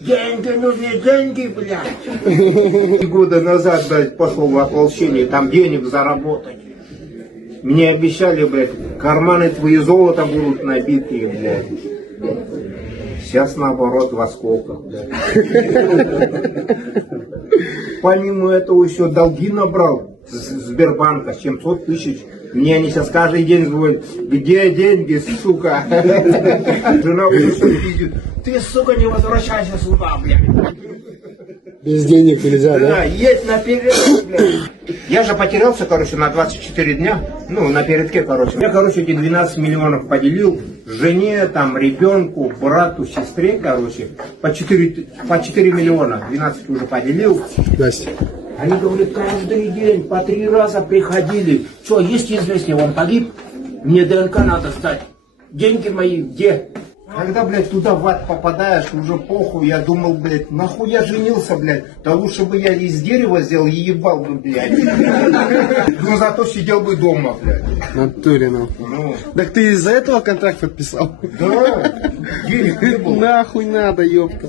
деньги нужны, деньги, блядь. 3 года назад, блядь, пошел в ополчение, там денег заработать. Мне обещали, блядь, карманы твои золотом будут набитые, блядь. Сейчас наоборот в осколках, блядь. Помимо этого еще долги набрал с Сбербанка, 700 тысяч. Мне они сейчас каждый день звонят, где деньги, сука? Жена уже что видит, ты, сука, не возвращайся сюда, блядь. Без денег нельзя, да? Да, есть на передке, блядь. Я же потерялся, короче, на 24 дня. Ну, на передке, короче. Я, короче, эти 12 миллионов поделил жене, там, ребенку, брату, сестре, короче. По 4 миллиона. 12 уже поделил. Настя. Они говорят, каждый день по 3 раза приходили. Что, есть известие, он погиб? Мне ДНК надо сдать. Деньги мои где? Когда, блядь, туда в ад попадаешь, уже похуй, я думал, блядь, нахуй я женился, блядь, да лучше бы я из дерева сделал и ебал бы, блядь. Но зато сидел бы дома, блядь. В натуре, нахуй. Ну, Так ты из-за этого контракт подписал? да, денег не было. Нахуй надо, ёпта.